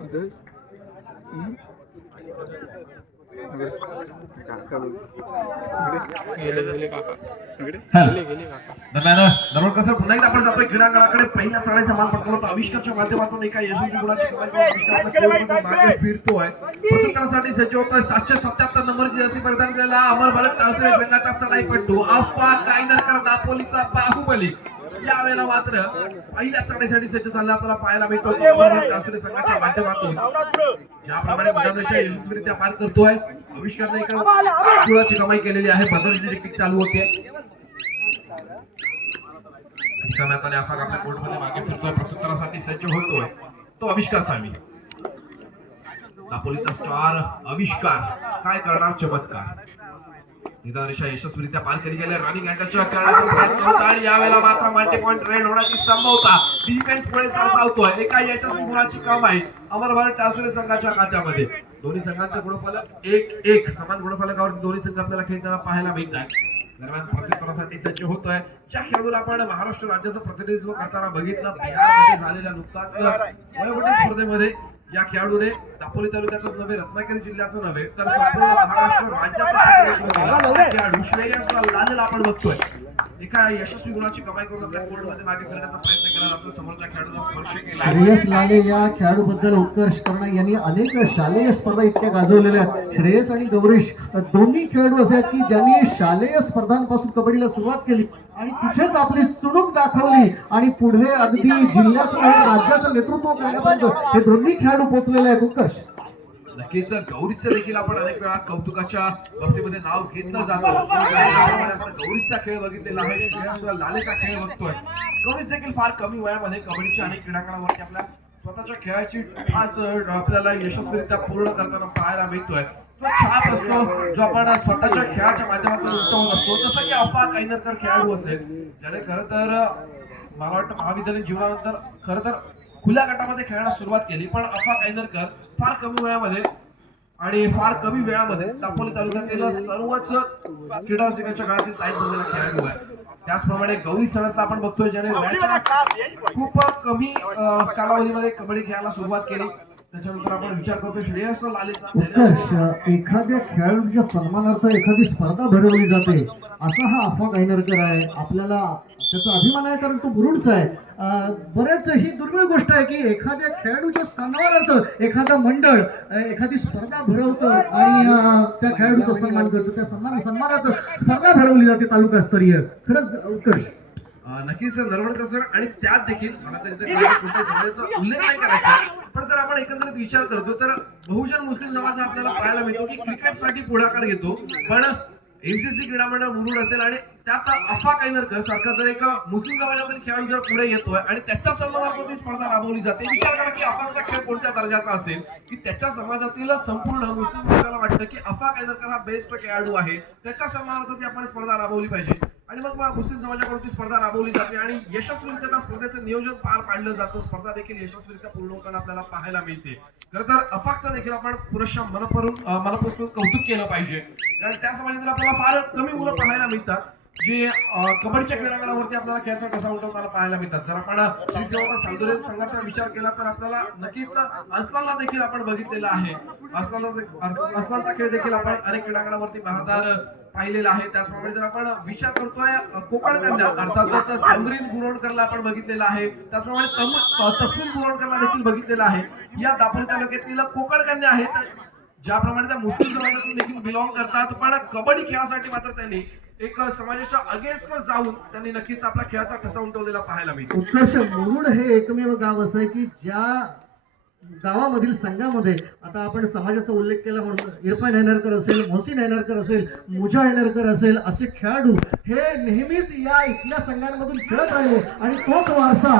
कसं पुन्हा एकदा आपण जातोय क्रीडांगणाकडे. पहिल्या चाळीचा मान पटकवला आविष्कारच्या माध्यमातून एका यशस्वी गुणाची कमाई फिरतोय. प्रत्युत्तरासाठी सज्ज होतोय. 777 नंबरची जर्सी परिधान केलेला अमर भारत टावसरे संघाचा चढाईपटू अफवा कायनरकर दापोलीचा बाहुबली यावेळेला मात्र पहिल्या चढाईसाठी सज्ज झाला आपल्याला पाहायला मिळतो. टावसरे संघाच्या माध्यमातून ज्याप्रमाणे मैदानाच्या यशस्वीरित्या पार करतोय आविष्कारने एका गुणाची कमाई केलेली आहे. बजाजची टेक्निक चालू होते. आपल्या कोर्टमध्ये मागे फिरतोय. प्रत्युत्तरासाठी सज्ज होतोय तो आविष्कार सामी. दापोलीचा स्टार आविष्कार काय करणार चमत्कार. निदानरेषा यशस्वीरित्या पार केली गेल्या. रनिंग अँडरच्या आणि यावेळेला मात्र मल्टी पॉइंट रेड होण्याची संभावना डिफेन्स पुढे सरसावतोय. एका यशस्वी गुणाची कमाई अमर भारत टावसरे संघाच्या खात्यामध्ये. दोन्ही संघांचा गुणफलक 1-1 समान गुणफलकावर दोन्ही संघ आपल्याला खेळताना पाहायला मिळतात. दरम्यान प्रत्युत्तरासाठी सज्ज होतोय ज्या खेळाडूला आपण महाराष्ट्र राज्याचं प्रतिनिधित्व करताना बघितलं. बिहारमध्ये झालेल्या नुकताच वयोगट स्पर्धेमध्ये या खेळाडूने दापोली तालुक्याचाच नव्हे रत्नागिरी जिल्ह्याचं नव्हे तर संपूर्ण महाराष्ट्र राज्याचा खेळाडू श्रेयस लालेला आपण बघतोय. एका यशस्वी गुणाची कमाई करून आपल्या कोर्टमध्ये मागे फिरण्याचा प्रयत्न केला. आपल्या समोरच्या खेळाडूला स्पर्श केला. श्रेयस लाले या खेळाडूबद्दल उत्कर्ष करणं यांनी अनेक शालेय स्पर्धा इतक्या गाजवलेल्या आहेत. श्रेयस आणि गौरीश दोन्ही खेळाडू असे आहेत की ज्यांनी शालेय स्पर्धांपासून कबड्डीला सुरुवात केली आणि तिथेच आपली चुणूक दाखवली आणि पुढे अगदी जिल्ह्याचं आणि राज्याचं नेतृत्व करण्यापर्यंत हे दोन्ही खेळाडू पोहोचलेले आहेत. उत्कर्ष नक्कीच गौरीचं देखील आपण अनेक वेळा कौतुकाच्या बाबतीमध्ये नाव घेतलं जातं. गौरीचा खेळ बघितलेला आहे. श्रेयस लालेचा खेळ बघतोय. गौरीच देखील फार कमी वयामध्ये कबड्डीच्या अनेक क्रीडांगणावरती आपल्या स्वतःच्या खेळाची खास आपल्याला यशस्वीरित्या पूर्ण करताना पाहायला मिळतोय. तो छाप असतो जो आपण स्वतःच्या खेळाच्या माध्यमातून उठवत असतो. जसं की अफवा कायनरकर खेळाडू असेल ज्याने खरं तर मला वाटतं महाविद्यालयीन जीवनानंतर खरं तर खुल्या गटामध्ये खेळायला सुरुवात केली. पण अफवा कायनरकर फार कमी वयामध्ये आणि फार कमी वेळामध्ये दापोली तालुक्यातील सर्वच क्रीडा रसिकांच्या काळातील ताईत बनलेला खेळाडू आहे. त्याचप्रमाणे गौरी सणसला आपण बघतोय ज्याने वयाच्या खूप कमी कालावधीमध्ये कबड्डी खेळायला सुरुवात केली. त्याच्यानंतर आपण विचार करतो श्रेयस लालेचा. एखाद्या खेळाडूच्या सन्मानार्थ एखादी स्पर्धा भरवली जाते असा हा अफवा कायनरकर आहे. आपल्याला त्याचा अभिमान आहे कारण तो बुरुडच आहे. बरेच ही दुर्मिळ गोष्ट आहे की एखाद्या खेळाडूच्या सन्मानार्थ एखादा मंडळ एखादी स्पर्धा भरवतं आणि त्या खेळाडूचा सन्मान करतो. त्या सन्मानार्थ स्पर्धा भरवली जाते तालुकास्तरीय. खरंच उत्कर्ष. नक्कीच नरवडकर सर. आणि त्यात देखील मला तर कुठल्या समाजाचा उल्लेख नाही करायचा पण जर आपण एकंदरीत विचार करतो तर बहुजन मुस्लिम समाज आपल्याला पाहायला मिळतो की क्रिकेटसाठी पुढाकार घेतो. पण एमसीसी क्रीडा मंडळ मुरुड असेल आणि त्यात अफवा कायनरकर सारखा जर एक मुस्लिम समाजातील खेळाडू जर पुढे येतोय आणि त्याच्या सन्मानार्थ ती स्पर्धा राबवली जाते. विचार करा की अफवाचा खेळ कोणत्या दर्जाचा असेल की त्याच्या समाजातील संपूर्ण मुस्लिम समाजाला वाटतं की अफवा कायनरकर हा बेस्ट खेळाडू आहे. त्याच्या सन्मानार्थ ती आपण स्पर्धा राबवली पाहिजे आणि मग मुस्लिम समाजाकडून ती स्पर्धा राबवली जाते आणि यशस्वीरित्या त्या स्पर्धेचं नियोजन पार पाडलं जातं. स्पर्धा देखील यशस्वीरित्या पूर्ण होताना आपल्याला पाहायला मिळते. खरं तर अफाकचं देखील आपण पुरेशा मनपूर्वक कौतुक केलं पाहिजे कारण त्या समाजातील आपल्याला फार कमी मुलं पाहायला मिळतात जे कबड्डीच्या क्रीडांगणावरती आपल्याला खेळाचा कसा उठवताना पाहायला मिळतात. जर आपण श्री सेवा सालदुरे संघाचा विचार केला तर आपल्याला नक्कीच अस्लानला देखील आपण बघितलेला आहे. अस्लानचा खेळ देखील आपण अनेक क्रीडांगणावरती बहादार पाहिलेला आहे. त्याचप्रमाणे जर आपण विचार करतोय कोकण कन्या अर्थातच समरीन बुरोडकरला आपण बघितलेला आहे. त्याचप्रमाणे तस्मिन बुरोडकरला देखील बघितलेला आहे. या दापोली तालुक्यातील कोकण कन्या आहेत ज्याप्रमाणे त्या मुस्लिम समाजातून देखील बिलॉंग करतात. पण कबड्डी खेळासाठी मात्र त्यांनी एक समाजाच्या अगेन्स्ट जाऊन त्यांनी नक्कीच आपला खेळाचा ठसा उमटवलेला पाहायला मिळतो. उत्कर्ष मुरुड हे एकमेव गाव असं आहे की ज्या गावामधील संघामध्ये आता आपण समाजाचा उल्लेख केला म्हणून इरफान हैनरकर असेल, मोहसिन हैनरकर असेल, मुजा हैनरकर असेल असे खेळाडू हे नेहमीच या इथल्या संघांमधून खेळत राहिले आणि तोच वारसा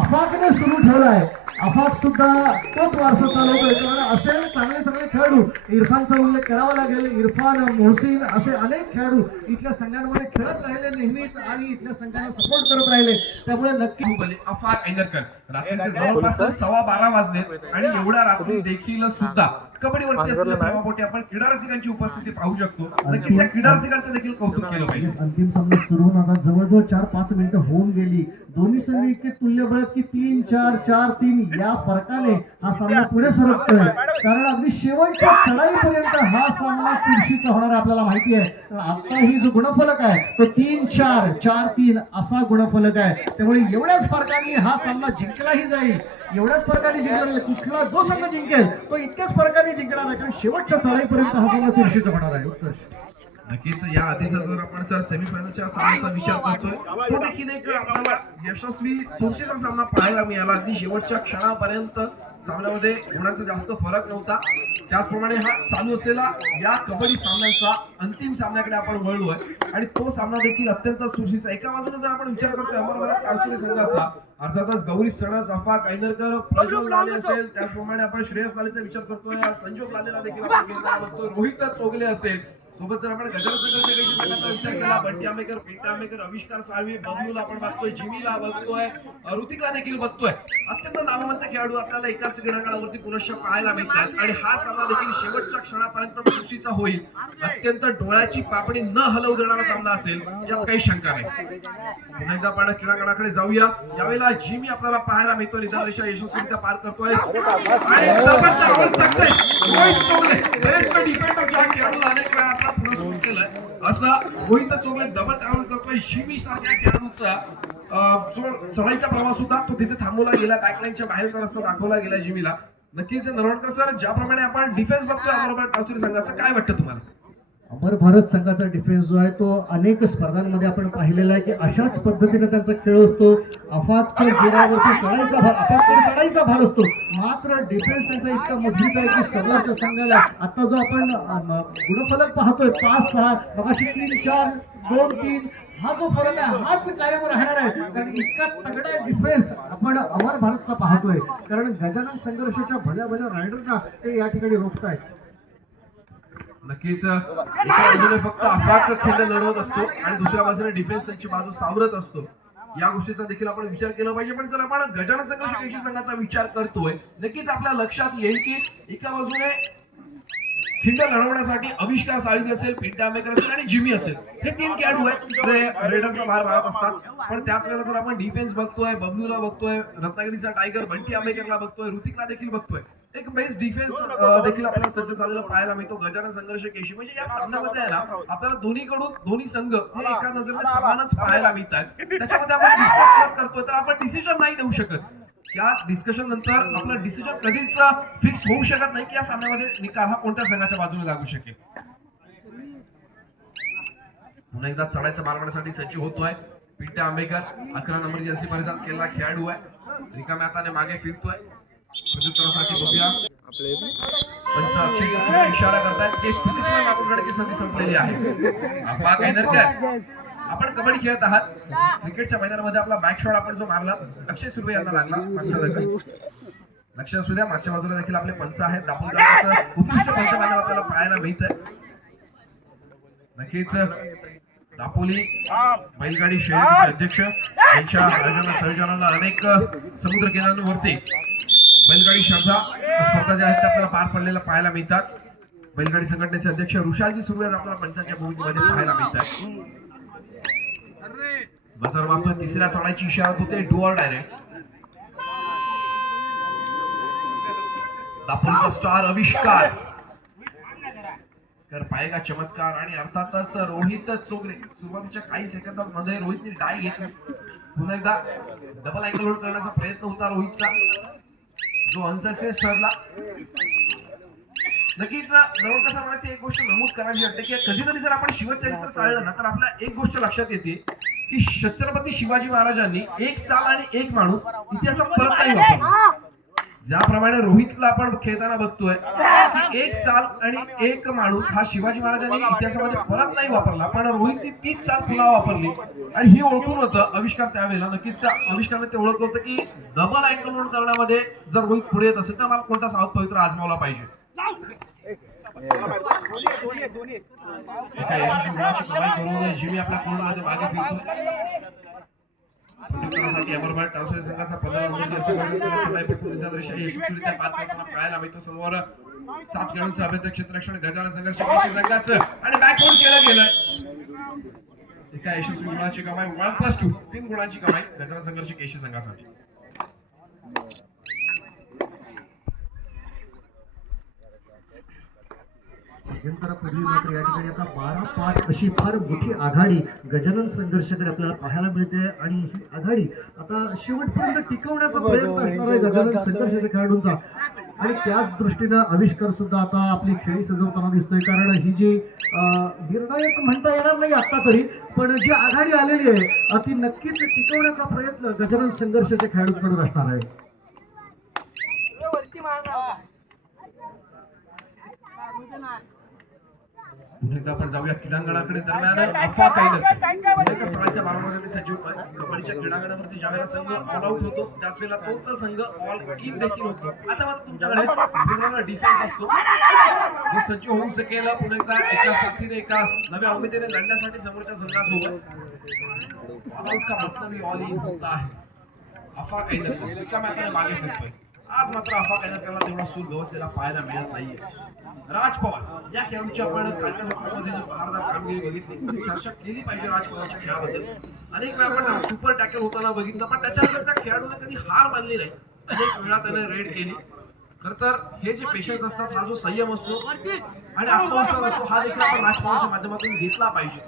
अफाकने सुरू ठेवला आहे. अफाक सुद्धा तोच वारसा चालवतोय. असे चांगले सगळे खेळाडू इरफानचा उल्लेख करावा लागेल. इरफान, मोहसिन असे अनेक खेळाडू इथल्या संघांमध्ये खेळत राहिले नेहमीच आणि इथल्या संघांना सपोर्ट करत राहिले. त्यामुळे नक्की अफाक हैनरकर रात्रीचे जवळपास 12:15 वाजले आणि एवढ्या रात्री देखील सुद्धा कबड्डीवरती असलेल्या प्रेमापोटी आपण क्रीडा रसिकांची उपस्थिती पाहू शकतो. नक्कीच या क्रीडा रसिकांचं देखील कौतुक केलं पाहिजे. अंतिम सामना सुरू होऊन आता जवळजवळ 4-5 मिनिटं होऊन गेली. दोन्ही संघ इतके तुल्यबळ आहेत की 3-4 4-3 या फरकाने हा सामना पुढे सरकतोय. कारण अगदी शेवटच्या चढाईपर्यंत हा सामना चुरशीचा होणार आहे आपल्याला माहिती आहे. आता ही जो गुणफलक आहे तो 3-4 4-3 असा गुणफलक आहे. त्यामुळे एवढ्याच फरकाने हा सामना जिंकलाही जाईल. एवढ्याच फरकाने जिंकणार कुठला जो संघ जिंकेल तो इतक्याच फरकाने जिंकणार आहे. कारण शेवटच्या चढाईपर्यंत हा सामना चुरशीचा होणार आहे. उत्कर्ष नक्कीच या आधीचा जर आपण सर सेमीफायनलच्या सामन्याचा विचार करतोय तो देखील एक आपल्याला यशस्वी चुरशीचा सामना पाहायला मिळाला. अगदी शेवटच्या क्षणापर्यंत सामन्यामध्ये गुणांचा जास्त फरक नव्हता. त्याचप्रमाणे हा चालू असलेला या कबड्डी सामन्यांचा अंतिम सामन्याकडे आपण वळलोय आणि तो सामना देखील अत्यंत चुरशीचा. एका बाजूने जर आपण विचार करतोय अमरनाथ काळसुरे संघाचा, अर्थातच गौरी सणस, अफा कायनरकर, प्रज्वल लाले असेल, त्याचप्रमाणे आपण श्रेयस लालेचा विचार करतोय, संजोग लालेला देखील आपण घेताना बघतोय, रोहित चौगले असेल. सोबत जर आपण गजर संघाचा विचार केला, बंटी आंबेकर, पिंटा आंबेकर, आविष्कार साळवी, बबलूला आपण बघतोय, जिमीला बघतोय, ऋतिकला देखील बघतोय. अत्यंत नामवंत खेळाडू आपल्याला एकाच क्रीडांगणावरती पुनश्च पाहायला मिळतात आणि हा सामना देखील शेवटच्या क्षणापर्यंत चुरशीचा होईल. अत्यंत डोळ्याची पापणी न हलवू देणारा सामना असेल यात काही शंका नाही. पुन्हा एकदा आपण क्रीडांगणाकडे जाऊया. यावेळेला जिमी आपल्याला पाहायला मिळतो, निदान रेषा यशस्वीरित्या पार करतोय आणि रोहित चौगले बेस्ट डिफेंडर ज्या खेळाडू अनेक वेळा आपला पुरस्कृत केलाय असा रोहित चौगले डबल ट्रॅव्हल करतोय. जिमी सारख्या खेळाडूचा जो चढाईचा प्रवास होता तो तिथे थांबवला गेला, बॅकलाईनच्या बाहेरचा रस्ता दाखवला गेला जिमीला. नक्कीच नरवणकर सर, ज्याप्रमाणे आपण डिफेन्स बघतोय अमरनाथ काळसुरे संघाचं, काय वाटतं तुम्हाला? अमर भारत संघाचा डिफेन्स जो आहे तो अनेक स्पर्धांमध्ये आपण पाहिलेला आहे की अशाच पद्धतीने त्यांचा खेळ असतो. अफाटच्या जोरावरती अफाटकडे चढाईचा भार असतो, मात्र डिफेन्स त्यांचा इतका मजबूत आहे की समोरच्या संघाला आता जो आपण गुणफलक पाहतोय 5-6 मगाशी 3-4 2-3 हा जो फरक आहे हाच कायम राहणार आहे. कारण इतका तगडा डिफेन्स आपण अमर भारतचा पाहतोय. कारण गजानन संघर्षाच्या भल्या भल्या रायडरना ते या ठिकाणी रोखतायत. नक्कीच एका बाजूने फक्त अफाट खेळ लढवत असतो आणि दुसऱ्या बाजूने डिफेन्स त्यांची बाजू सावरत असतो. या गोष्टीचा देखील आपण विचार केला पाहिजे. पण जर आपण गजानन संघर्ष संघाचा विचार करतोय, नक्कीच आपल्या लक्षात येईल की एका बाजूने खिंड लढवण्यासाठी आविष्कार साळवी असेल, पिंटा आंबेकर असेल आणि जिमी असेल, हे 3 खेळाडू आहेत जे रेडरचा भार वाहत असतात. पण त्याच वेळेला जर आपण डिफेन्स बघतोय, बबलूला बघतोय, रत्नागिरीचा टायगर बंटी आंबेकरला बघतोय, ऋतिकला देखील बघतोय, एक बेस्ट डिफेन्स देखील आपल्याला सज्ज झालेला पाहायला मिळतो. गजानन संघर्ष केशी म्हणजे या सामन्यामध्ये आहे ना आपल्याला दोन्हीकडून दोन्ही संघ हे एका नजरेने समानच पाहायला मिळतात. त्याच्यामध्ये आपण डिस्कस करतोय तर आपण डिसिजन नाही देऊ शकत. या डिस्कशन नंतर आपलं डिसिजन कधीच फिक्स होऊ शकत नाही की या सामन्यामध्ये निकाल हा कोणत्या संघाच्या बाजूने लागू शकेल. पुन्हा एकदा चढाईच्या मारण्यासाठी सज्ज होतोय पिंट्या आंबेकर, 11 नंबर जर्सी परिधान केलेला खेळाडू आहे, रिकाम्या हाताने मागे फिरतोय. प्रत्युत्तरासाठी बघूया पंच अक्षय इशारा करतायत की 33 मागून संधी संपलेली आहे. आपा कायनरकर, आपण कबड्डी खेळत आहात, क्रिकेटच्या मैदानामध्ये आपला बॅक शॉट आपण जो मारला अक्षय सुर्वे यांना लागला मागच्या दगड. लक्ष असू द्या, मागच्या बाजूला देखील आपले पंच आहेत. दापोलीकरांचं उत्कृष्ट पंच मैदान आपल्याला पाहायला मिळतंय. नक्कीच दापोली बैलगाडी शर्यतीचे अध्यक्ष यांच्या संयोजनाला अनेक समुद्र किनाऱ्यांवरती बैलगाडी स्पर्धा ज्या आहेत त्या आपल्याला पार पडलेल्या पाहायला मिळतात. बैलगाडी संघटनेचे अध्यक्ष ऋषालजी सुर्वे आपल्याला पंचांच्या भूमिकेमध्ये पाहायला मिळतात. बजर वाजतोय, तिसऱ्या चढाईची इशारा होते, डू ऑर डायरेक्ट. दापोलीचा स्टार आविष्कार कर पाएगा चमत्कार आणि अर्थातच रोहित चौगले. सुरुवातीच्या काही सेकंदांमध्ये रोहितने डाय घेतली. पुन्हा एकदा डबल अँगल होल्ड करण्याचा प्रयत्न होता रोहितचा, जो अनसक्सेस ठरला. नक्कीच नवल कसं म्हणते एक गोष्ट नमूद करावी वाटते की कधीतरी जर आपण शिवचरित्र चाललं ना तर आपल्याला एक गोष्ट लक्षात येते की छत्रपती शिवाजी महाराजांनी एक चाल आणि एक माणूस इतिहासात परत नाही वापरला. ज्याप्रमाणे रोहितला आपण खेळताना बघतोय की एक चाल आणि एक माणूस हा शिवाजी महाराजांनी इतिहासामध्ये परत नाही वापरला, पण रोहितने तीच चाल पुन्हा वापरली आणि ही ओळखून होतं आविष्कार त्यावेळेला. नक्कीच त्या आविष्काराने ते ओळखलं होतं की डबल अँगल होल्ड करण्यामध्ये जर रोहित पुढे येत असेल तर मला कोणता सावध पवित्र आजमावला पाहिजे. एका यशस्वी गुणाची कमाई करून जिमी आपल्या कोर्टमध्ये मागे फिरतो. अमरभाट काळसुरे संघाचा 15 नंबर जर्सी परिधान केलेला चढाईपटू यशस्वीरित्या पार करताना पाहायला मिळतो. समोर 7 खेळाडूंचं अभेद्य क्षेत्ररक्षण गजानन संघर्ष केशी संघाचं आणि बॅकवर्ड केलं गेलं. एका यशस्वी गुणाची कमाई 1+2 3 गुणांची कमाई गजानन संघर्ष केशी संघासाठी. मध्यंतरापूर्वी मात्र या ठिकाणी आता 12-5 अशी फार मोठी आघाडी गजानन संघर्षाकडे आपल्याला पाहायला मिळते आणि ही आघाडी आता शेवटपर्यंत टिकवण्याचा प्रयत्न असणार आहे गजानन संघर्षाच्या खेळाडूंचा. आणि त्याच दृष्टीनं आविष्कार सुद्धा आता आपली खेळी सजवताना दिसतोय, कारण ही जी निर्णायक म्हणता येणार नाही आता तरी, पण जी आघाडी आलेली आहे ती नक्कीच टिकवण्याचा प्रयत्न गजानन संघर्षाच्या खेळाडूंकडून असणार आहे. पुन्हा आपण जाऊया क्रीडांगणाकडे. दरम्यान अफवा काही नसते चढायच्या बारामध्ये सजीव कबड्डीच्या क्रीडांगणावरती ज्यावेळेला संघ ऑल आउट होतो त्याच वेळेला तोच संघ ऑल इन देखील होतो. आता मात्र तुमच्याकडे डिफेन्स असतो जो सज्ज होऊ शकेल पुन्हा एकदा एका साथीने एका नव्या उमेदीने लढण्यासाठी समोरच्या संघासोबत. ऑल आउट का मतलब ऑल इन होता आहे. अफवा काही नसते रिकाम्या मागे फिरतोय. आज मात्र अफवा काही त्याला तेवढा सूर गवसलेला पाहायला मिळत नाहीये. राज पवार या खेळाडूची आपण कालच्या सत्रामध्ये जी बहारदार कामगिरी बघितली, चर्चा केली पाहिजे राज पवारच्या खेळाबद्दल. अनेक वेळा आपण सुपर टॅकल होताना बघितलं, पण त्याच्यानंतर त्या खेळाडूने कधी हार मानली नाही. अनेक वेळा त्याने रेड केली. खर तर हे जे पेशन्स असतात, हा जो संयम असतो आणि आत्मविश्वास असतो, हा देखील आपण राज पवारच्या माध्यमातून घेतला पाहिजे.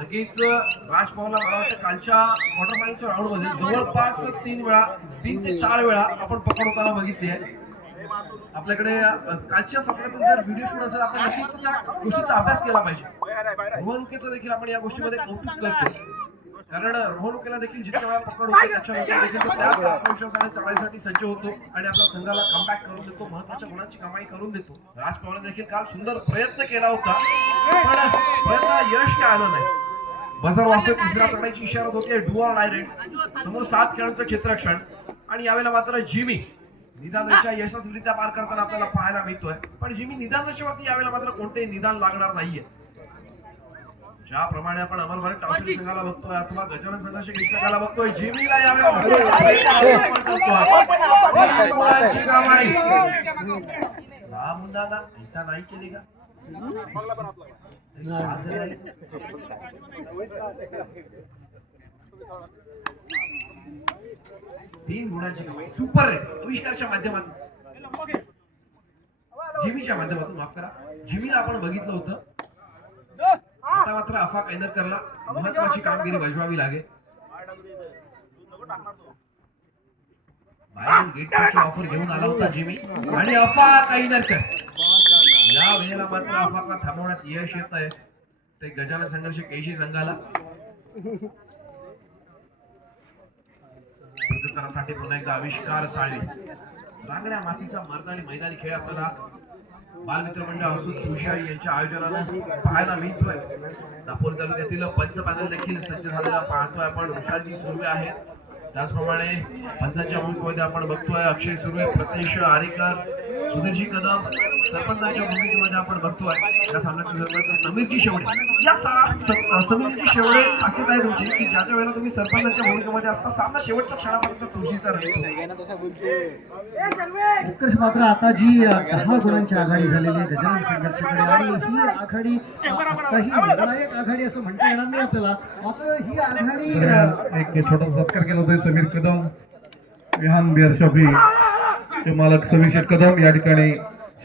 नक्कीच राज पवारला मला वाटतं कालच्या क्वार्टर फायनलच्या राऊंड मध्ये जवळपास 3 ते 4 वेळा आपण पकड होताना बघितली आहे. आपल्याकडे कालच्या सत्रातून जर व्हिडिओ शूट असेल, आपण नक्कीच त्या गोष्टीचा अभ्यास केला पाहिजे. रोहन उकेचं देखील आपण या गोष्टीमध्ये कौतुक करतो, कारण रोहन उकेला देखील जितक्या वेळा पकड होते त्याच्यानंतर देखील तो त्याच आत्मविश्वासाने चढाईसाठी सज्ज होतो आणि आपल्या संघाला कमबॅक करून देतो, महत्वाच्या गुणांची कमाई करून देतो. राज पवारने देखील काल सुंदर प्रयत्न केला होता, पण प्रयत्नाला यश काय आलं नाही. बजर वाजतोय, तिसरा चढाईची इशारा होते. Do or die red. समोर 7 खेळाडूंचं क्षेत्ररक्षण आणि यावेळेला मात्र जिमी निदान रेषा यशस्वीरित्या पार करताना आपल्याला पाहायला मिळतोय. पण जिमी निदान रेषेवरती यावेळेला मात्र कोणतेही निदान लागणार नाहीये. ज्याप्रमाणे आपण अमर भारत टावरी संघाला बघतोय अथवा गजानन संघर्ष केशी संघाला बघतोय, जिमीला यावेळेला ऐसा नाही चलेगा. 3 गुणांची कमाई सुपर रेड आविष्कारच्या माध्यमातून, जिमीच्या माध्यमातून, माफ करा, जिमीला आपण बघितलं होतं. आता मात्र अफा कैनरकरला महत्वाची कामगिरी बजवावी लागेल. बाहेरून गेटची ऑफर घेऊन आला होता जिमी आणि अफा कैनरकर. या वेळेला मात्र अफाला थांबवण्यात यश येत आहे ते गजानन संघर्ष केशी संघाला. प्रत्युत्तरासाठी पुन्हा एकदा आविष्कार साळवे. रांगड्या मातीचा मर्दानी मैदानी खेळ आपल्याला बालमित्र मंडळ हसूद तुषारी यांच्या आयोजनानं पाहायला मिळतोय. दापोली तालुक्यातील पंच पॅनल देखील सज्ज झालेला पाहतोय आपण. विशालजी सुर्वे आहेत, त्याचप्रमाणे पंचांच्या भूमिकेमध्ये आपण बघतोय अक्षय सुर्वे, प्रत्यक्ष आरेकर, सुधीरजी कदम. सरपंचांच्या भूमिकेमध्ये आपण बघतोय या सामन्यातील सरपंच समीरजी शेवडे. या समीरजी शेवडे असे काय तुमचे की ज्याच्या वेळेला तुम्ही सरपंचांच्या भूमिकेमध्ये असता सामना शेवटच्या क्षणापर्यंत चुरशीचा राहील. उत्कर्ष मात्र आता जी 10 गुणांची आघाडी झालेली आहे गजानन संघर्षाकडे, आणि ही आघाडी आताही निर्णायक आघाडी असं म्हणता येणार नाही आपल्याला. मात्र ही आघाडी एक छोटा सत्कार केला होता समीर कदम, विहान बिअर शॉपी चे मालक समीर शेठ कदम या ठिकाणी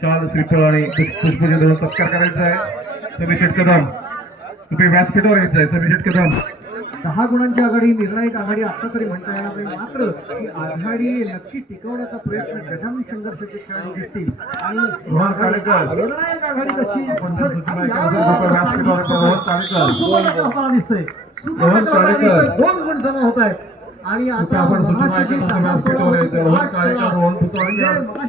शाल श्रीफळ आणि पुष्पजन देऊन सत्कार करायचा आहे. समीर शेठ कदम तुम्ही व्यासपीठावर यायचं आहे. समीर शेठ कदम 10 गुणांची आघाडी, निर्णायक आघाडी आता तरी म्हणता येणार नाही. मात्र ही आघाडी नक्की टिकवण्याचा प्रयत्न गजानन संघर्षाचे खेळाडू दिसतील. आणि निर्णायक आघाडी कशी दिसतंय, 2 गुण जमा होत आहेत. आणि आता मगाशी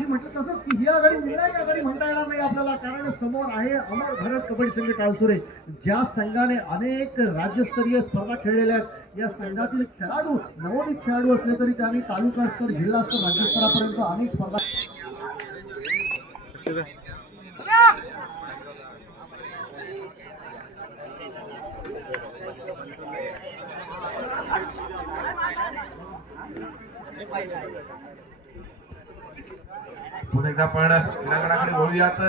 म्हटलं तसंच की ही आघाडी निर्णायक आघाडी म्हणता येणार नाही आपल्याला, कारण समोर आहे अमर भारत कबड्डी संघ टाळसुरे. ज्या संघाने अनेक राज्यस्तरीय स्पर्धा खेळलेल्या आहेत, या संघातील खेळाडू नवोदित खेळाडू असले तरी त्यांनी तालुका स्तर, जिल्हा स्तर, राज्यस्तरापर्यंत अनेक स्पर्धा. पुन्हा एकदा आपण क्रीडांगणाकडे वळूयात.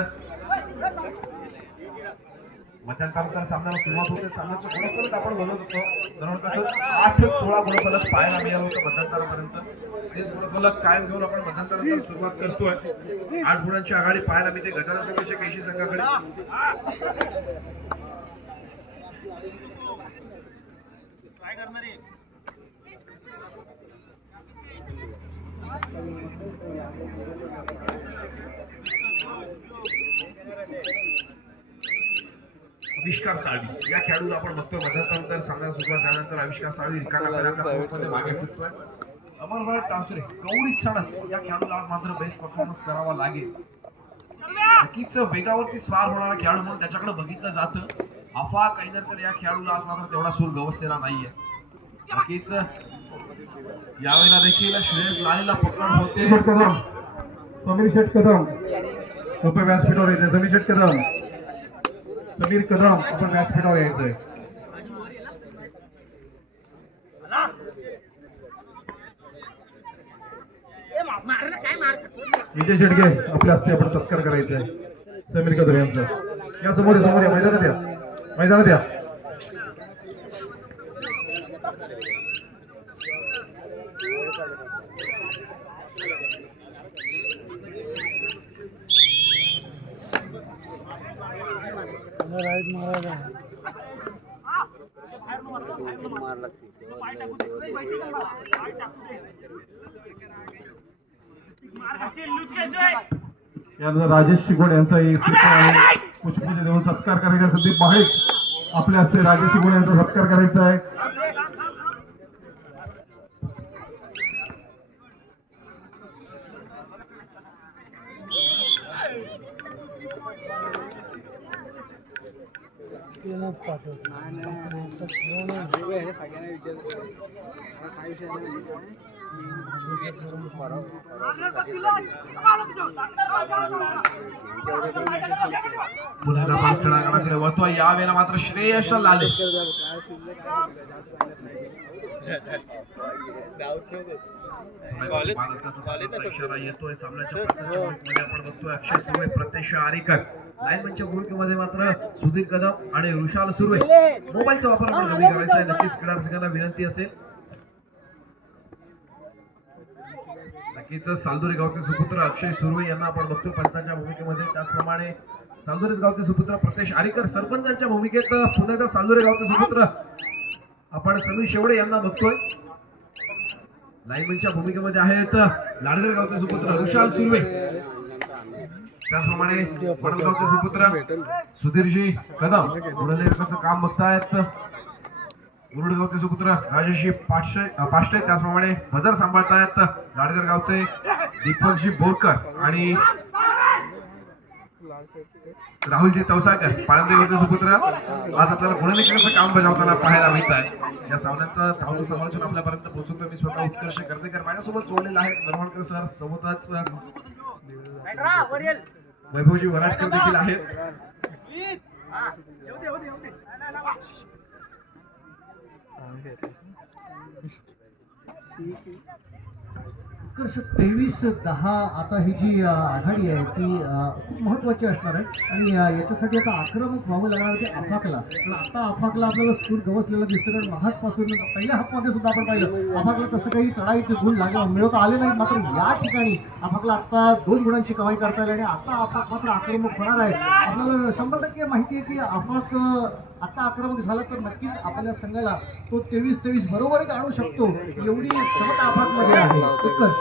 मध्यंतरानंतर सामन्याला सुरुवात होते. सामन्याचं गुणफलक आपण बघत होतो. जवळपास 8-16 गुणफलक पाहायला मिळालं होतं मध्यंतरापर्यंत. तेच गुणफलक कायम घेऊन आपण मध्यंतरानंतर सुरुवात करतोय. 8 गुणांची आघाडी पाहायला मिळते गजानन संघाच्या केशी संघाकडे. आविष्कार साळवी या खेळाडूला आपण बघतोय मध्यंतरानंतर सामन्याला सुरुवात झाल्यानंतर आविष्कार साळवी रिकाम्या पायाला कोर्टमध्ये मागे फिरतोय. अमरभट टासरे गौरी सणस या खेळाडूला आज मात्र बेस्ट परफॉर्मन्स करावा लागेल. नक्कीच वेगावरती स्वार होणारा खेळाडू म्हणून त्याच्याकडे बघितलं जातं. आफाक ऐनरकर या खेळाडूला आज मात्र तेवढा सूर गवसलेला नाहीये. नक्कीच यावेळेला देखील श्रेयस लालेला पकड होते. समीर शेठ कदम सोपे व्यासपीठावर यायचंय. समीर शेठ कदम, समीर कदम आपण व्यासपीठावर यायचंय. विजय शेटगे आपल्या हस्ते आपण सत्कार करायचा आहे समीर कदम यांचा. या समोर या मैदानात या, मैदानात या. यानंतर राजेश शिगोड यांचाही पुष्पपूजा देऊन सत्कार करायचा. संदीप महाडिक आपल्या हस्ते राजेश शिगोड यांचा सत्कार करायचा आहे. पुन्हा खेळाकडे वळतो. यावेळेला मात्र श्रेयस लाले इशारा येतोय. सामन्याच्या आपण बघतोय अक्षय सुर्वे, प्रत्यक्ष आरेकर लाईनमनच्या भूमिकेमध्ये मात्र सुधीर कदम आणि ऋषाल सुर्वे. मोबाईलचा वापर आपण कमी करायचा आहे. नक्कीच क्रीडारसिकांना विनंती असेल. नक्कीच सालदुरे गावचे सुपुत्र अक्षय सुर्वे यांना आपण बघतो पंचांच्या भूमिकेमध्ये. त्याचप्रमाणे सालदुरे गावचे सुपुत्र प्रत्यक्ष आरेकर सरपंचांच्या भूमिकेत. पुन्हा एकदा सालदुरे गावचे सुपुत्र आपण समीर शेवडे यांना बघतोय. लाईनमनच्या भूमिकेमध्ये आहेत लाडगर गावचे सुपुत्र ऋषाल सुर्वे. त्याचप्रमाणे पडगावचे सुपुत्र सुधीरजी कदम गुडलेकरचं काम बघतायत. मुरुडगावचे सुपुत्र राजेशजी पाष्टे. त्याचप्रमाणे हजर सांभाळतायत लाडगर गावचे दीपकजी बोरकर आणि राहुलजी तवसाळकर. पाळंदे गावचे सुपुत्र आज आपल्याला गुणलेकरचं काम बजावताना पाहायला मिळत आहे. या सामन्याचं धावतं समालोचन आपल्यापर्यंत पोहोचवतो मी स्वतः उत्कर्ष गर्देकर. माझ्यासोबत जोडलेला आहे नरवणकर सर, सोबतच वैभवजी वराटकर देखील आहेत. उत्कर्ष 23-10 आता ही जी आघाडी आहे ती खूप महत्त्वाची असणार आहे आणि याच्यासाठी आता आक्रमक व्हावं लागणार आहे आफाकला. पण आता आफाकला आपल्याला सूर गवसलेला दिसतं. कारण महाजपासून पहिल्या हाफमध्ये सुद्धा आपण पाहिलं आफाकला तसं काही चढाईत गुण लागला मिळवता आले नाहीत. मात्र या ठिकाणी आफाकला आता 2 गुणांची कमाई करता येईल आणि आता आफाक मात्र आक्रमक होणार आहे. आपल्याला 100% माहिती आहे की आफाक आता आक्रमक झाला तर नक्कीच आपल्या संघाला तो 23-23 बरोबरच आणू शकतो एवढी क्षमता आफाकमध्ये आहे. उत्कर्ष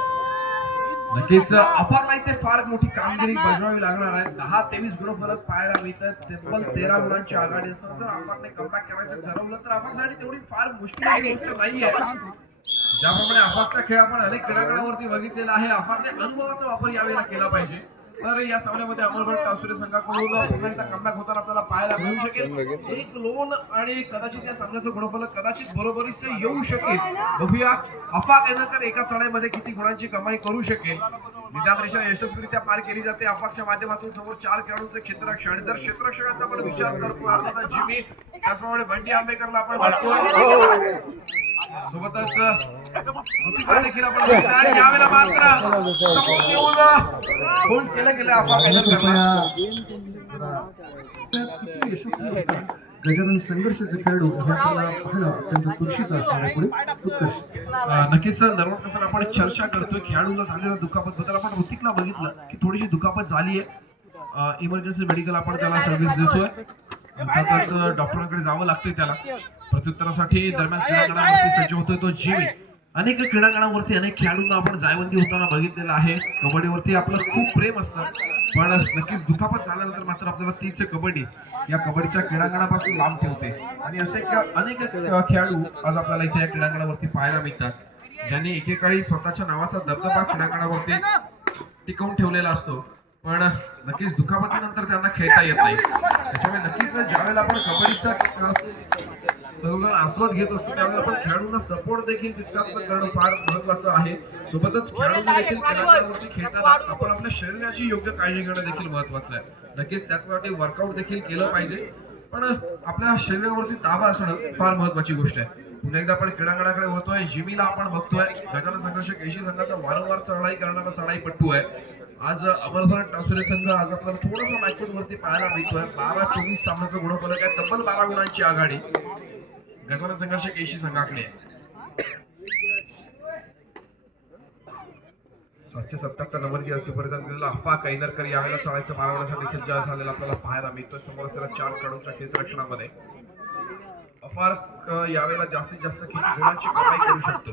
नक्कीच आफाकला इथे फार मोठी कामगिरी बजावावी लागणार आहे. 10-23 गुणफलक पाहायला मिळतात. तब्बल 13 गुणांची आघाडी असताना जर आफाकने कमबॅक करायचं ठरवलं तर आफाकसाठी तेवढी फार मुश्किल गोष्ट नाहीये. ज्याप्रमाणे आफाकचा खेळ आपण अनेक क्रीडांगणावरती बघितलेला आहे. आफाकने अनुभवाचा वापर यावेळेला केला पाहिजे. तर या सामन्यामध्ये अमरभट टासुरे संघाकडून पुन्हा एकदा कमबॅक होताना आपल्याला पाहायला मिळू शकेल. 1 लोन आणि कदाचित या सामन्याचं गुणफलक कदाचित बरोबरीच येऊ शकेल. बघूया आफाक ऐनरकर एका चढाईमध्ये किती गुणांची कमाई करू शकेल. निदान रेषा यशस्वीरित्या पार केली जाते. आफाकच्या माध्यमातून समोर 4 खेळाडूंचे क्षेत्ररक्षण. जर क्षेत्ररक्षणाचा आपण विचार करतो अर्थात जिमी, त्याचप्रमाणे बंटी आंबेकरला आपण बघतोय. सोबतच ऋतिका देखील आपण बघितलं आणि यावेळेला मात्र समोर येऊन होल्ड केलं गेलं अफवा काहीतरी करणार. किती यशस्वी होतात गजानन संघर्षाचे खेळाडू हे आपल्याला पाहणं अत्यंत तुळशीचं आहे. पुढे उत्कर्ष. नक्कीच नर्वस कसं आपण चर्चा करतोय खेळाडूला झालेल्या दुखापत बद्दल. आपण ऋतिकला बघितलं की थोडीशी दुखापत झाली आहे, इमर्जन्सी मेडिकल आपण त्याला सर्व्हिस देतोय. अर्थातच डॉक्टरांकडे जावं लागतंय त्याला. प्रत्युत्तरासाठी दरम्यान क्रीडांगणावरती सज्ज होतोय तो जिमी. अनेक क्रीडांगणावरती अनेक खेळाडूंना आपण जायबंदी होताना बघितलेलं आहे. कबड्डीवरती आपलं खूप प्रेम असतं, पण नक्कीच दुखापत झाल्यानंतर मात्र आपल्याला तीच कबड्डी या कबड्डीच्या क्रीडांगणापासून लांब ठेवते. आणि असे अनेक खेळाडू आज आपल्याला इथे या क्रीडांगणावरती पाहायला मिळतात, ज्यांनी एकेकाळी स्वतःच्या नावाचा दबदबा क्रीडांगणावरती टिकवून ठेवलेला असतो, पण नक्कीच दुखापतीनंतर त्यांना खेळता येत नाही. त्याच्यामुळे नक्कीच ज्यावेळेला आपण कबड्डीचा सर्वजण आस्वाद घेत असतो त्यावेळेला आपण खेळाडूंना सपोर्ट देखील तितकाच करणं फार महत्वाचं आहे. सोबतच खेळाडूंना देखील क्रीडांगणावरती खेळताना आपण आपल्या शरीराची योग्य काळजी घेणं देखील महत्वाचं आहे. नक्कीच त्यासाठी वर्कआउट देखील केलं पाहिजे, पण आपल्या शरीरावरती ताबा असणं फार महत्वाची गोष्ट आहे. पुन्हा एकदा आपण क्रीडांगणाकडे होतोय. जिमीला आपण बघतोय, गजानन संघर्ष केशी संघाचा वारंवार चढाई करणारा चढाईपट्टू आहे. आज अमरभर टासुरे संघ आज आपल्याला थोडंसं बॅकवर्ड वरती पाहायला मिळतोय. 12-24 सामन्याचा गुणफलक आहे, तब्बल 12 गुणांची आघाडी गजानन संघर्ष केशी संघाकडे. 777 नंबरची असे परिधान केलेला अफवा कैनरकर यावेळेला चालायचं मारवण्यासाठी सज्ज झालेला आपल्याला पाहायला मिळतोय. समोर असलेल्या 4 खेळाडूंच्या क्षेत्ररक्षणामध्ये अफार यावेळेला जास्तीत जास्त किती गुणांची कमाई करू शकतो.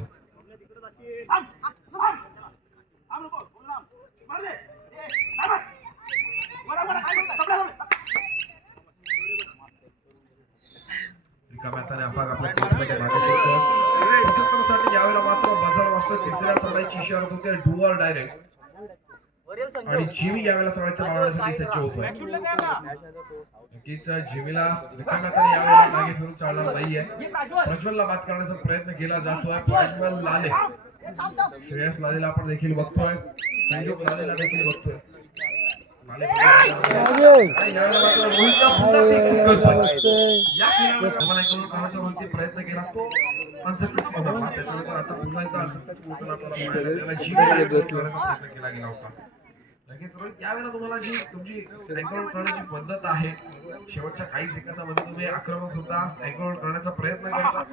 यावेळेला मात्र बजार वाजतोय. तिसऱ्या चढाईची इशारा होते डू ऑर डायरेक्ट, आणि जिमी यावेळेला चढायचं मारण्यासाठी सज्ज होतोय. नक्कीच जिमीला रिकाम्याताने यावेळेला मागे फिरून चालणार नाहीये. प्रज्वलला बाद करण्याचा प्रयत्न केला जातोय. प्रज्वल लाले, श्रेयस लालेला आपण देखील बघतोय, संजोग लालेला देखील बघतोय. प्रयत्न केला तो अनसक्सेसफुल होता. त्याच्यानंतर आता पुन्हा एकदा अनसक्सेसफुल प्रयत्न केला गेला होता. नक्कीच यावेळेला तुम्हाला जी तुमची अँकआउट करण्याची पद्धत आहे, शेवटच्या काही सेकंदामध्ये तुम्ही आक्रमक होता, अँकआउट करण्याचा प्रयत्न करता,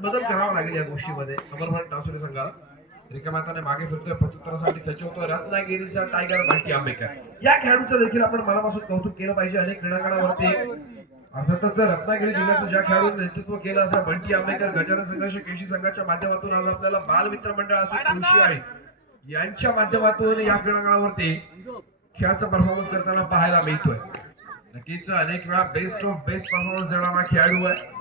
बदल करावा लागेल या गोष्टीमध्ये. अमरभर टासुरे संघाला रिकाम्याताने मागे फिरतोय, प्रत्युत्तरासाठी सज्ज होतोय रत्नागिरीचा टायगर बंटी आंबेकर. या खेळाडूचं देखील आपण मनापासून कौतुक केलं पाहिजे. अनेक क्रीडांगणावरती अर्थातच रत्नागिरी जिल्ह्याचं ज्या खेळाडूंनी नेतृत्व केलं असं बंटी आंबेकर गजानन संघर्ष केशी संघाच्या माध्यमातून आज आपल्याला बालमित्र मंडळ असो, कृषी आणि यांच्या माध्यमातून या क्रीडांगणावरती खेळाचा परफॉर्मन्स करताना पाहायला मिळतोय. नक्कीच अनेक वेळा बेस्ट ऑफ बेस्ट परफॉर्मन्स देणारा खेळाडू आहे.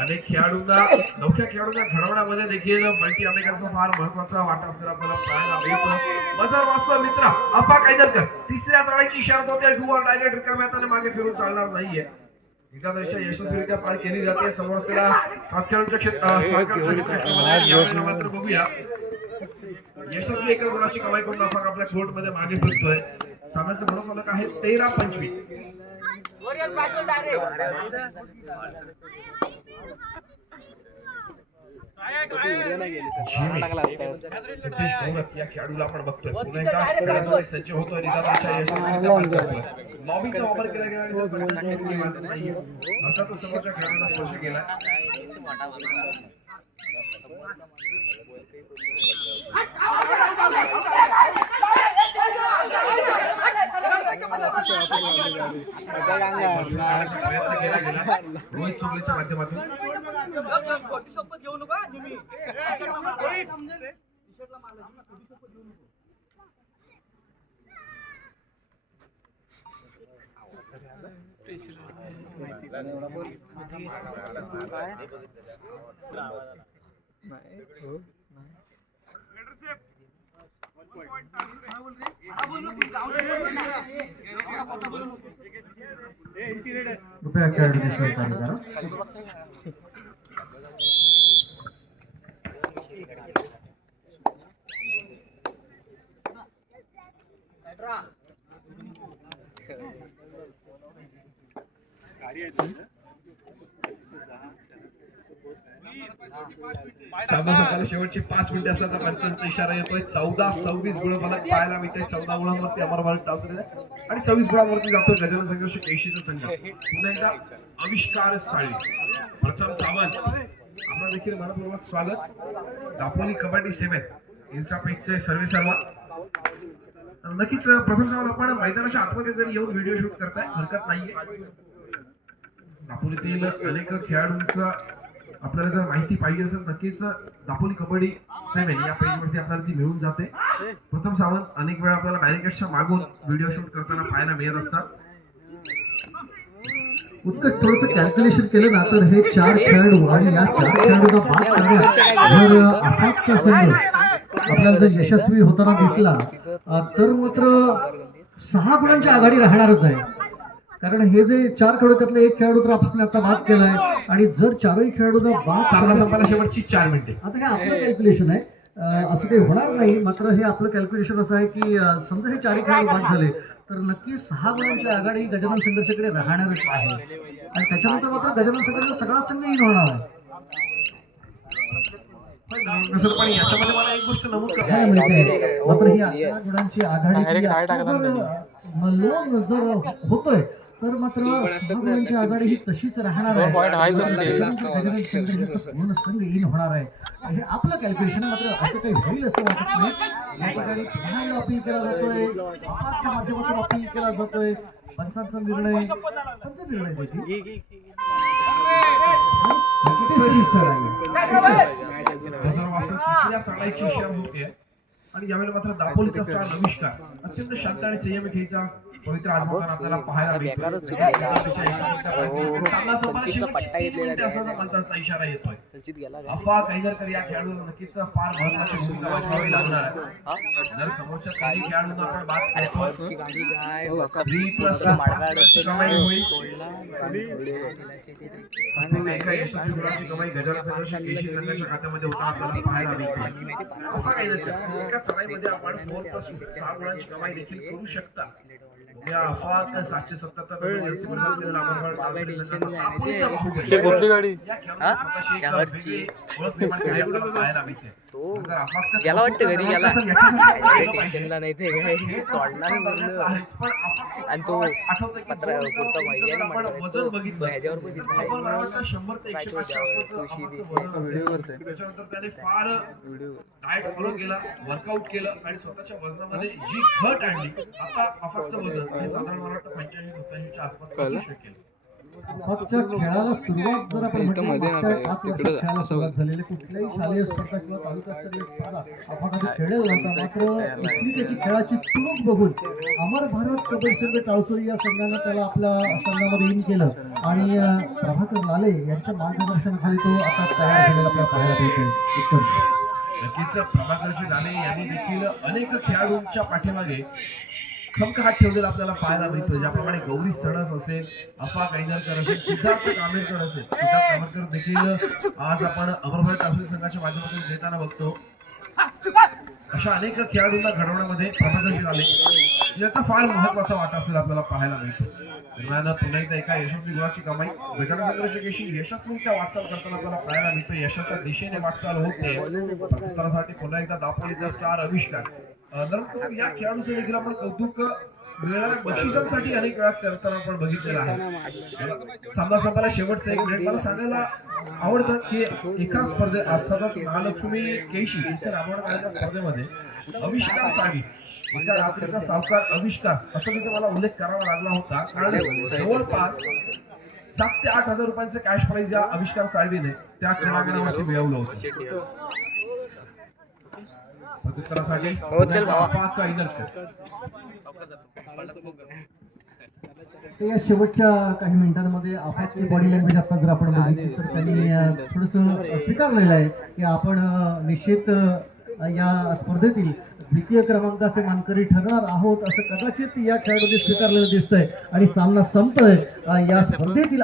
अनेक खेळाडूंना नवख्या खेळाडूंना घडवण्यामध्ये देखील बंटी आंबेकरचा फार महत्वाचा वाटा असलेला आपल्याला पाहायला मिळतो. बजार वाचतो मित्र अफवा कैनरकर तिसऱ्या चढाईची इशारा होते. डू ऑर डायरेक्ट रिकाम्याताने मागे फिरून चालणार नाहीये. एकादशीच्या यशस्वीरित्या पार केली जाते. समोर असलेला 7 खेळाडूंच्या क्षेत्रामध्ये मात्र बघूया यशस्वी एका गुणाची कमाई करून अफाक आपल्या कोर्टमध्ये मागे फिरतोय. सामन्याचं गुणफलक आहे 13-25. सिद्धेश गौरत या खेळाडूला आपण बघतोय, पुन्हा एकदा खेळासाठी सज्ज होतोय. निदानाच्या यशस्वीरित्या पार करतोय. लॉबीचा वापर केला गेला नाही, अर्थातच समोरच्या खेळाडूला स्पर्श केला. रोहित चोगलेच्या माध्यमातून कृपया खेळाडूंनी सहकार्य करा. सामना संपायला शेवटची 5 मिनिटे असल्याचा पंचांचा इशारा येतोय. 14-26 गुण मला पाहायला मिळते. 14 गुणांवरती अमर भारत टासलेला आहे आणि 26 गुणांवरती जातोय गजानन संघर्ष केशीचा संघ. पुन्हा एकदा आविष्कार साळी, प्रथम सावंत, आपलं देखील मनपूर्वक स्वागत. दापोली कबड्डी 7 इन्स्टा पेजचे सर्वे सर्व. नक्कीच प्रथम सावंत, आपण मैदानाच्या आतमध्ये जरी येऊन व्हिडिओ शूट करताय हरकत नाहीये. दापोलीतील अनेक खेळाडूंचा आपल्याला जर माहिती पाहिजे असेल नक्कीच दापोली कबड्डी 7 या पेजवरती आपल्याला ती मिळून जाते. प्रथम सावंत अनेक वेळा आपल्याला बॅरिकेडच्या मागून व्हिडिओ शूट करताना पाहायला मिळत असतात. उत्कर्ष थोडंसं कॅल्क्युलेशन केलं ना तर हे 4 खेळाडू आणि या 4 खेळाडूंना बाद करण्यात जर आपापचा संघ आपल्याला जर यशस्वी होताना दिसला तर मात्र 6 गुणांची आघाडी राहणारच आहे. कारण हे जे 4 खेळाडू त्यातले एक खेळाडू तर आपण आता बाद केलाय आणि जर 4ही खेळाडूंना बाद सामना संपायला शेवटची 4 मिनिटे. आता हे आपलं कॅल्क्युलेशन आहे, असं काही होणार नाही. मात्र हे आपलं कॅल्क्युलेशन असं आहे की समजा हे 4ही खेळाडू बाद झाले तर नक्की 6 गुणांची आघाडी गजानन संघर्षाकडे राहणारच आहे आणि त्याच्यानंतर मात्र गजानन संघर्ष सगळा संघ इन होणार आहे. पण याच्यामध्ये मला एक गोष्ट नमूद काय करायला म्हणते मात्र ही 11 गुणांची आघाडी लोन जर होतोय तर मात्र 6 गुणांची आघाडी ही तशीच राहणार आहे. गजानन संघर्षाचा पूर्ण संघ इन होणार आहे. हे आपलं कॅल्क्युलेशन आहे, मात्र असं काही होईल असं वाटत नाही. या ठिकाणी पुन्हा अपील केला जातोय, आपापच्या माध्यमातून अपील केला जातोय. पंचांचा निर्णय देखील तिसरी चढाई. तिसऱ्या चढाईची इशारा होते आणि यावेळी मात्र दापोलीचा स्टार आविष्कार अत्यंत शांत आणि संयमी खेळीचा पवित्र आजमावताना आपल्याला पाहायला मिळतो. सामना संपायला शेवटची 3 मिनिटे असल्याचा पंचांचा इशारा येतोय. अफा कायदरकर या खेळाडूला नक्कीच फार महत्त्वाची भूमिका बजावावी लागणार आहे. जर समोरच्या काही खेळाडूंना आपण बाद करतो 3+2 कमाई होईल. एका यशस्वी गुणाची कमाई गजानन संघर्ष केशी संघाच्या खात्यामध्ये होताना आपल्याला पाहायला मिळते. अफा कायदरकर एका चढाईमध्ये आपण 4+6 गुणांची कमाई देखील करू शकता. या अफाट 777 गेला वाटतं घरी गेला टेन्शनला नाही ते काय तोडणार आणि तो पत्र पुढचा वजन बघितलं ह्याच्यावर बघितलं 100 ते 105 त्याच्यानंतर त्याने फार डाएट फॉलो केला, वर्कआउट केलं आणि स्वतःच्या वजनामध्ये जी घट आणली. आता अफाटचं वजन हे साधारण मला वाटतं 85-87 च्या आसपास पोहोचू शकेल. आपापच्या खेळाला सुरुवात जर आपण म्हटलं मागच्या 5 वर्षात खेळायला सुरुवात झालेली कुठल्याही शालेय स्पर्धा किंवा तालुकास्तरीय स्पर्धा आपण कधी खेळेल नव्हता. मात्र इथली त्याची खेळाची चुणूक बघून अमर भारत कबड्डी संघ टाळसोळी या संघानं त्याला आपल्या संघामध्ये इन केलं आणि प्रभाकर लाले यांच्या मार्गदर्शनाखाली तो आता तयार झालेला आपल्याला पाहायला मिळतोय. उत्कर्ष नक्कीच प्रभाकरजी लाले यांनी देखील अनेक खेळाडूंच्या पाठीमागे खमका हात ठेवलेला आपल्याला पाहायला मिळतो. ज्याप्रमाणे गौरी सणस असेल, अफा कायदरकर असेल, सिद्धार्थ कामेरकर असेल. सिद्धार्थ कामेरकर देखील आज आपण अमर भारत टाळसोळी संघाच्या माध्यमातून देताना बघतो. अशा अनेक खेळाडूंना घडवण्यामध्ये प्रभाकरजी लाले याचा फार महत्वाचा वाटा असलेला आपल्याला पाहायला मिळतो. दरम्यान पुन्हा एकदा एका यशस्वी गुणाची कमाई गजानन संघर्ष केशी यशस्वीरित्या वाटचाल करताना आपल्याला पाहायला मिळतो. यशाच्या दिशेने वाटचाल होते. पाकिस्तानासाठी पुन्हा एकदा दापोलीचा स्टार आविष्कार. या खेळाडूचं देखील आपण कौतुक मिळणाऱ्या बक्षिसांसाठी अनेक वेळा करताना आपण बघितलेलं आहे. सामना संपायला शेवटचा 1 मिनिट. मला सांगायला आवडतं की एका स्पर्धेत अर्थातच महालक्ष्मी केशी इथे राबवण्यात आलेल्या स्पर्धेमध्ये आविष्कार साडी एका रात्रीचा सावकार आविष्कार असं तिथे मला उल्लेख करावा लागला होता. कारण जवळपास 7 ते 8 हजार रुपयांचे कॅश प्राइज या आविष्कार साडीने त्या क्रीडांगणावरती मिळवलं होतं. प्रत्युत्तरासाठी या शेवटच्या काही मिनिटांमध्ये आपापची बॉडी लँग्वेज आता जर आपण बघितली तर त्यांनी थोडंसं स्वीकारलेलं आहे की आपण निश्चित या स्पर्धेतील द्वितीय क्रमांकाचे मानकरी ठरणार आहोत असं कदाचित या खेळाडूने स्वीकारलेलं दिसतंय आणि सामना संपतोय. या स्पर्धेतील